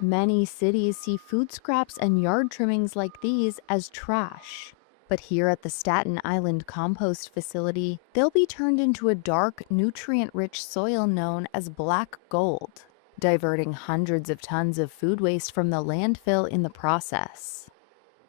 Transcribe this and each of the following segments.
Many cities see food scraps and yard trimmings like these as trash. But here at the Staten Island compost facility, they'll be turned into a dark, nutrient-rich soil known as black gold, diverting hundreds of tons of food waste from the landfill in the process.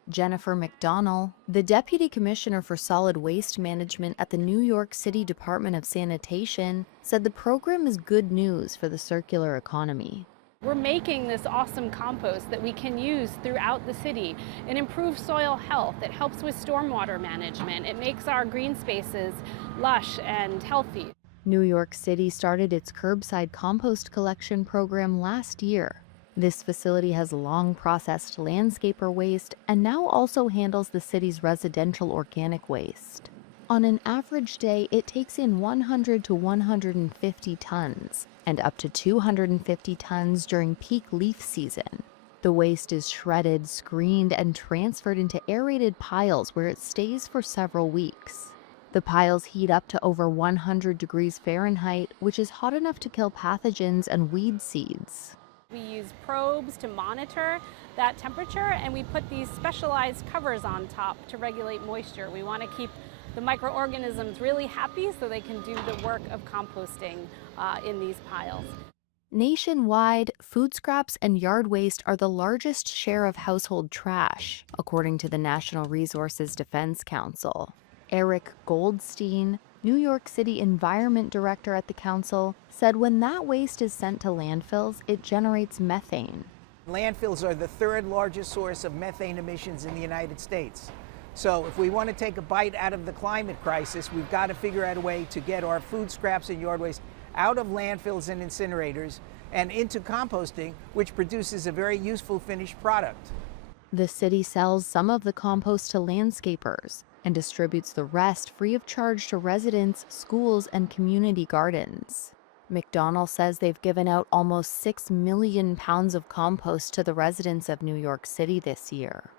Jennifer McDonnell, the Deputy Commissioner for Solid Waste Management at the New York City Department of Sanitation, said the program is good news for the circular economy. We're making this awesome compost that we can use throughout the city. It improves soil health, it helps with stormwater management, it makes our green spaces lush and healthy. New York City started its curbside compost collection program last year. This facility has long processed landscaper waste and now also handles the city's residential organic waste. On an average day, it takes in 100 to 150 tons, and up to 250 tons during peak leaf season. The waste is shredded, screened, and transferred into aerated piles where it stays for several weeks. The piles heat up to over 100 degrees Fahrenheit, which is hot enough to kill pathogens and weed seeds. We use probes to monitor that temperature, and we put these specialized covers on top to regulate moisture. We want to keep the microorganisms really happy so they can do the work of composting in these piles. Nationwide, food scraps and yard waste are the largest share of household trash, according to the National Resources Defense Council. Eric Goldstein, New York City Environment Director at the council, said when that waste is sent to landfills, it generates methane. Landfills are the third largest source of methane emissions in the United States. So if we want to take a bite out of the climate crisis, we've got to figure out a way to get our food scraps and yard waste out of landfills and incinerators and into composting, which produces a very useful finished product. The city sells some of the compost to landscapers and distributes the rest free of charge to residents, schools, and community gardens. McDonnell says they've given out almost 6 million pounds of compost to the residents of New York City this year.